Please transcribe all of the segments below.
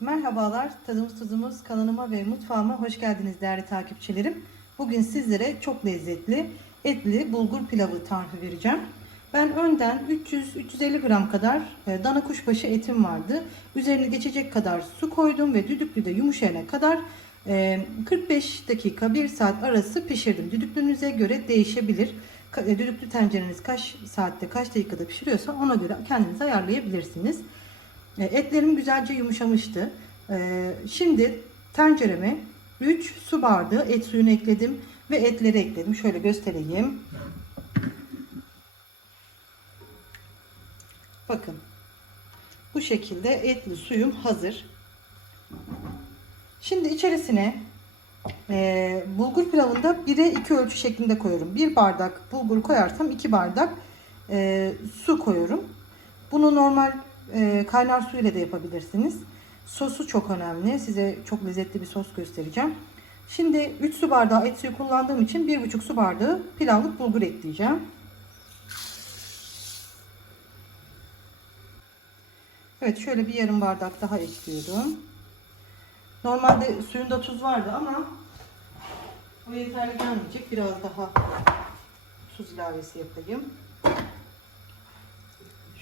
Merhabalar, tadımız tuzumuz kanalıma ve mutfağıma hoş geldiniz değerli takipçilerim. Bugün sizlere çok lezzetli etli bulgur pilavı tarifi vereceğim. Ben önden 300-350 gram kadar e, dana kuşbaşı etim vardı. Üzerine geçecek kadar su koydum ve düdüklüde yumuşayana kadar e, 45 dakika 1 saat arası pişirdim. Düdüklünüze göre değişebilir. E, Düdüklü tencereniz kaç saatte kaç dakikada pişiriyorsa ona göre kendiniz ayarlayabilirsiniz. E, Etlerim güzelce yumuşamıştı. E, Şimdi tencereme 3 su bardağı et suyunu ekledim ve etleri ekledim. Şöyle göstereyim. Bakın. Bu şekilde etli suyum hazır. Şimdi içerisine e, bulgur pilavında 1'e 2 ölçü şeklinde koyuyorum. 1 bardak bulgur koyarsam 2 bardak su koyuyorum. Bunu normal e, kaynar su ile de yapabilirsiniz. Sosu çok önemli. Size çok lezzetli bir sos göstereceğim. Şimdi 3 su bardağı et suyu kullandığım için 1,5 su bardağı pilavlık bulgur ekleyeceğim. Evet şöyle bir yarım bardak daha ekliyorum. Normalde suyunda tuz vardı ama bu yeterli gelmeyecek. Biraz daha tuz ilavesi yapayım.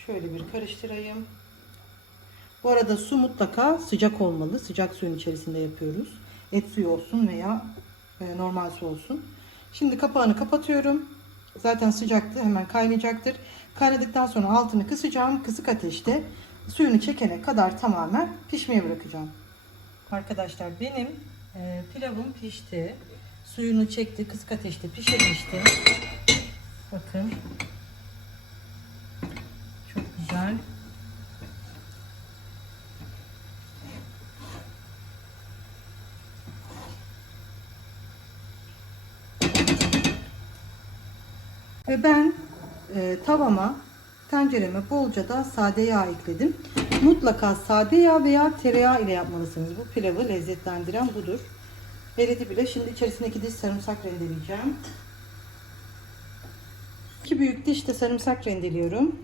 Şöyle bir karıştırayım. Bu arada su mutlaka sıcak olmalı. Sıcak suyun içerisinde yapıyoruz. Et suyu olsun veya e, normal su olsun. Şimdi kapağını kapatıyorum. Zaten sıcaktı. Hemen kaynayacaktır. Kaynadıktan sonra altını kısacağım. Kısık ateşte suyunu çekene kadar tamamen pişmeye bırakacağım. Arkadaşlar benim e, pilavım pişti. Suyunu çekti. Kısık ateşte pişirmişti. Bakın. Güzel. Ve ben e, tavama, tencereme bolca da sade yağ ekledim. Mutlaka sade yağ veya tereyağı ile yapmalısınız. Bu pilavı lezzetlendiren budur. Eridi bile. Şimdi içerisine iki diş sarımsak rendeleyeceğim. İki büyük diş de sarımsak rendeliyorum.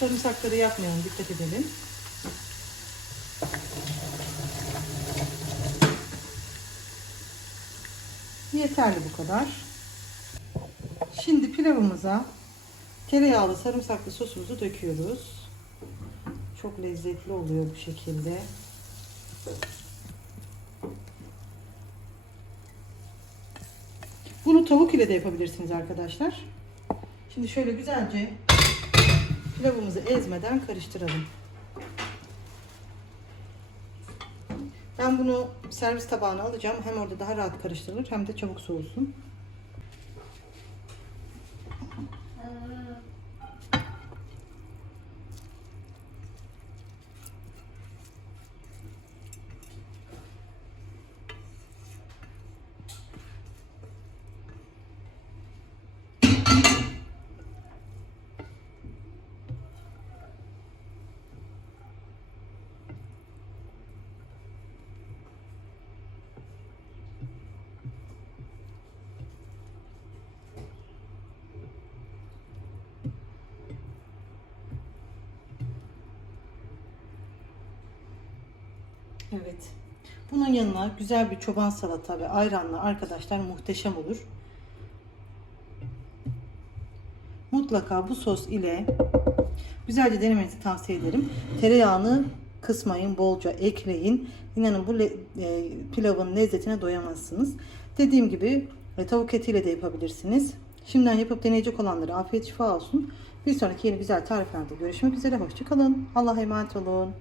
Sarımsakları yakmayalım. Dikkat edelim. Yeterli bu kadar. Şimdi pilavımıza tereyağlı sarımsaklı sosumuzu döküyoruz. Çok lezzetli oluyor bu şekilde. Bunu tavuk ile de yapabilirsiniz arkadaşlar. Şimdi şöyle güzelce pilavımızı ezmeden karıştıralım. Ben bunu servis tabağına alacağım. Hem orada daha rahat karıştırılır hem de çabuk soğusun. Evet. Bunun yanına güzel bir çoban salata ve ayranla arkadaşlar muhteşem olur. Mutlaka bu sos ile güzelce denemenizi tavsiye ederim. Tereyağını kısmayın, bolca ekleyin. İnanın bu e, pilavın lezzetine doyamazsınız. Dediğim gibi e, tavuk etiyle de yapabilirsiniz. Şimdiden yapıp deneyecek olanlara afiyet şifa olsun. Bir sonraki yeni güzel tariflerde görüşmek üzere. Hoşçakalın. Allah'a emanet olun.